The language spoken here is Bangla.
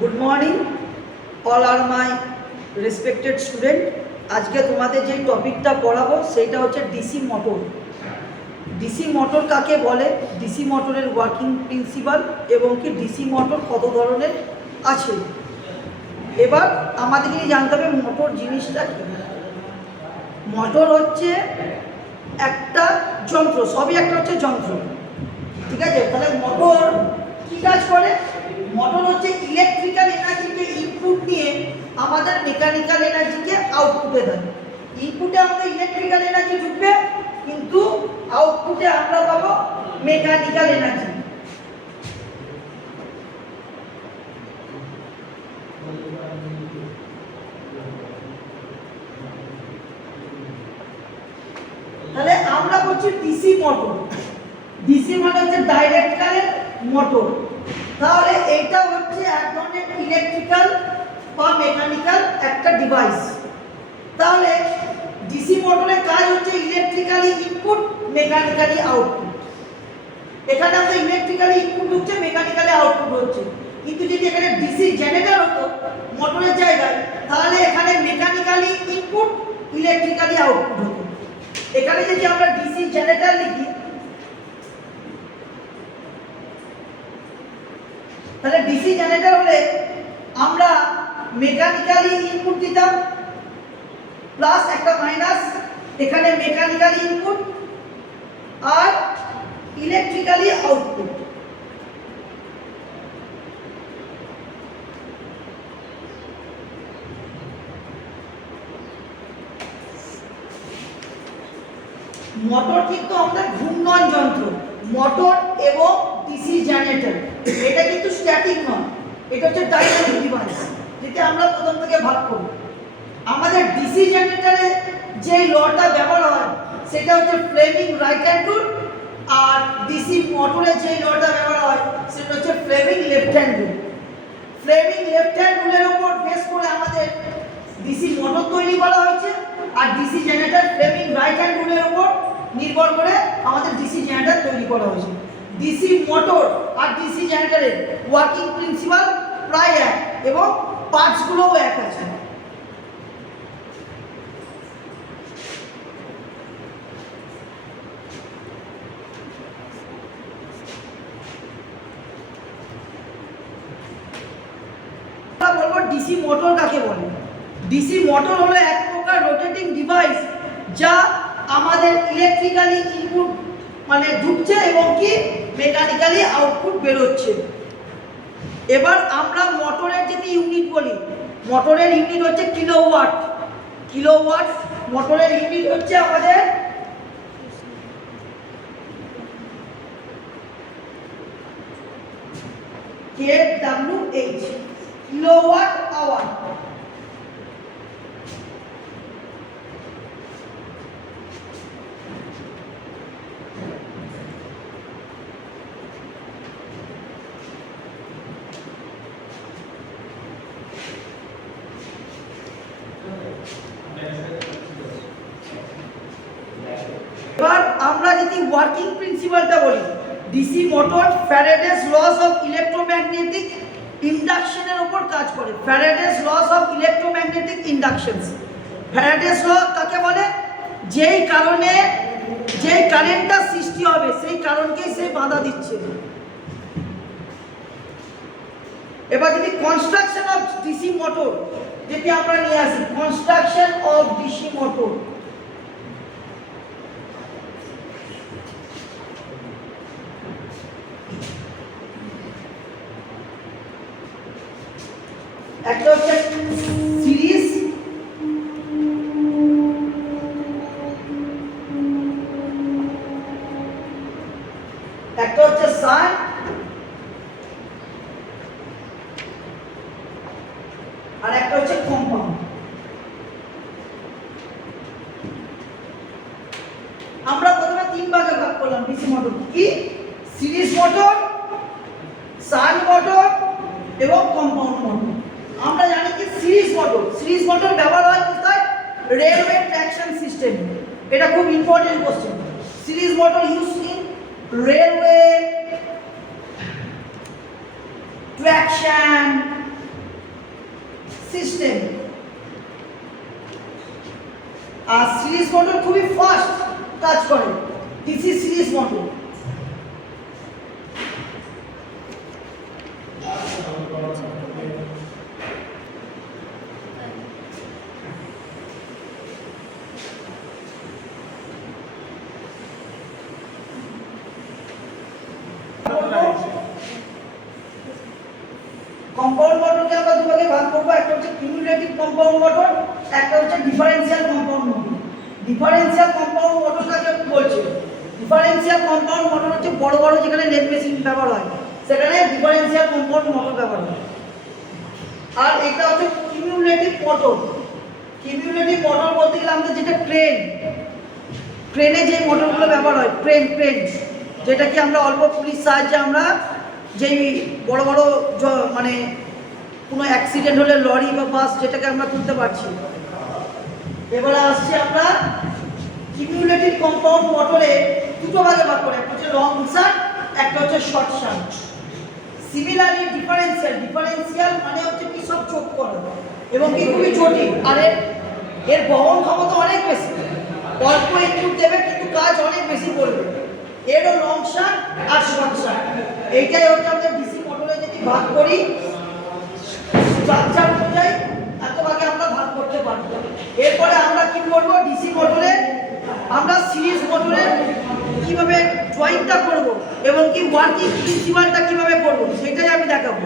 গুড মর্নিং অল আর মাই রেসপেক্টেড স্টুডেন্ট। আজকে তোমাদের যে টপিকটা পড়াবো সেইটা হচ্ছে ডিসি মোটর। ডিসি মোটর কাকে বলে, ডিসি মোটরের ওয়ার্কিং প্রিন্সিপাল এবং কি ডিসি মোটর কত ধরনের আছে। এবার আমাদেরকে জানতে হবে মোটর জিনিসটা কি। মোটর হচ্ছে একটা যন্ত্র, সবই একটা হচ্ছে যন্ত্র, ঠিক আছে। তাহলে মোটর কি কাজ করে? মোটর হচ্ছে ইলেকট্রিক্যাল এনার্জিকে ইনপুট নিয়ে আমাদের মেকানিক্যাল এনার্জিকে আউটপুটে দেয়। ইনপুটে আমাদের ইলেকট্রিক্যাল এনার্জি ঢুকবে, কিন্তু আউটপুটে আমরা পাবো মেকানিক্যাল এনার্জি। তাহলে আমরা বলছি ডিসি মোটর। ডিসি মানে হচ্ছে ডাইরেক্ট কারেন্ট মোটর। তাহলে এটা হচ্ছে এক ধরনের ইলেকট্রিক্যাল বা মেকানিক্যাল একটা ডিভাইস। তাহলে ডিসি মোটরের কাজ হচ্ছে ইলেকট্রিক্যালি ইনপুট, মেকানিক্যালি আউটপুট। এখানে আমাদের ইলেকট্রিক্যালি ইনপুট হচ্ছে, মেকানিক্যালি আউটপুট হচ্ছে। কিন্তু যদি এখানে ডিসি জেনারেটর হতো মোটরের জায়গায়, তাহলে এখানে মেকানিক্যালি ইনপুট, ইলেকট্রিক্যালি আউটপুট হতো। এখানে যদি আমরা ডিসি জেনারেটর লিখি, তাহলে ডিসি জেনারেটর হলে আমরা মেকানিক্যালি ইনপুট দিতাম প্লাস একটা মাইনাস, এখানে মেকানিক্যালি ইনপুট আর ইলেকট্রিক্যালি আউটপুট। মোটর কিন্তু আমাদের ঘূর্ণন যন্ত্র। মোটর এবং ডিসি জেনারেটর এটা কিন্তু স্ট্যাটিক নয়, এটা হচ্ছে ডাইনামিক ডিভাইস, যেটা আমরা প্রথম থেকে ভাগ করি। আমাদের ডিসি জেনারেটরে যে লটা ব্যবহার হয় সেটা হচ্ছে ফ্লেমিং রাইট হ্যান্ড রুল, আর ডিসি মোটরে যে লটা ব্যবহার হয় সেটা হচ্ছে Fleming left hand rule. Fleming left hand রুলের উপর বেস করে আমাদের ডিসি মোটর তৈরি করা হয়েছে, আর DC generator Fleming right hand রুলের উপর নির্ভর করে আমাদের ডিসি জেনারেটর তৈরি করা হয়েছে। ডিসি মোটর আর ডিসি জেনারেটরের ওয়ার্কিং প্রিন্সিপাল প্রায় এক এবং পার্টসগুলোও এক আছে। আমরা বলবো ডিসি মোটর কাকে বলে। ডিসি মোটর হলো এক প্রকার রোটেটিং ডিভাইস যা আমাদের ইলেকট্রিক্যালি ইনপুট মানে ঢুকছে এবং কি মেকানিক্যালি আউটপুট বেরোচ্ছে। এবার আমরা মোটরের যদি ইউনিট বলি, মোটরের ইউনিট হচ্ছে কিলোওয়াট। কিলোওয়াট মোটরের ইউনিট হচ্ছে আমাদের kWh, কিলোওয়াট আওয়ার। এবার আমরা যদি ওয়ার্কিং প্রিন্সিপালটা বলি, DC motor Faraday's laws of electromagnetic ইন্ডাকশনের উপর কাজ করে। Faraday's laws of electromagnetic inductions. Faraday's law কাকে বলে? যেই কারণে যেই কারেন্টটা সৃষ্টি হবে সেই কারণকেই সে বাধা দিচ্ছে। এবার যদি কনস্ট্রাকশন অফ ডিসি মোটর যদি আমরা নিয়ে আসি, কনস্ট্রাকশন অফ ডিসি মোটর, একটা হচ্ছে সিরিজ, একটা হচ্ছে শান্ট, আর একটা হচ্ছে কম্পাউন্ড। আমরা প্রথমে তিন ভাগে ভাগ করলাম ডিসি মোটর কি, সিরিজ মোটর, শান্ট মোটর এবং কম্পাউন্ড মোটর। আমরা জানি কি সিরিজ মোটর ব্যবহার হয় কোথায়? Railway traction system. এটা খুব important question. Series motor use in railway, traction system. আর সিরিজ মোটর খুবই ফাস্ট কাজ করে, ডিসি সিরিজ মোটর। কম্পাউন্ড মোটরকে আমরা দুভাগে ভাগ করব, একটা হচ্ছে কিউমুলেটিভ কম্পাউন্ড মোটর, একটা হচ্ছে differential compound motor. Differential compound motor কাকে বলছে? ডিফারেনশিয়াল কম্পাউন্ড মোটর হচ্ছে বড় বড় যেখানে নেট মেশিন ব্যবহার হয় সেখানে ডিফারেনশিয়াল কম্পাউন্ড মোটর ব্যবহার হয়। আর এটা হচ্ছে কিউমুলেটিভ মোটর। কিউমুলেটিভ মোটর বলতে গেলে আমাদের যেটা ট্রেনে যে মোটরগুলো ব্যবহার হয়, ট্রেন যেটাকে আমরা অল্প পুলিশ সাহায্যে আমরা যেই বড় বড় মানে কোনো অ্যাক্সিডেন্ট হলে লরি বা বাস যেটাকে আমরা তুলতে পারছি। এবারে আসছি আমরা কিউমুলেটিভ কম্পাউন্ড মোটরে দুটো ভাগে ভাগ করে, একটা হচ্ছে লং শান্ট, একটা হচ্ছে শর্ট শান্ট। সিমিলারলি ডিফারেন্সিয়াল মানে হচ্ছে কি সব চোখ করা এবং কি খুবই জটিল, আর এর বহন ক্ষমতা অনেক বেশি, অল্প ইনপুট দেবে কিন্তু কাজ অনেক বেশি করবে। এরও লং শান্ট আর শর্ট শান্ট। এইটাই হচ্ছে আমাদের ডিসি মোটরে যদি ভাগ করি স্ট্রাকচার অনুযায়ী এত ভাগে আমরা ভাগ করতে পারবো। এরপরে আমরা কি করব, ডিসি মোটরে আমরা সিরিজ মোটরে কিভাবে জয়েন্টটা করব এবং কি ওয়ার্কিং প্রিন্সিপালটা কিভাবে করব সেটাই আমি দেখাবো।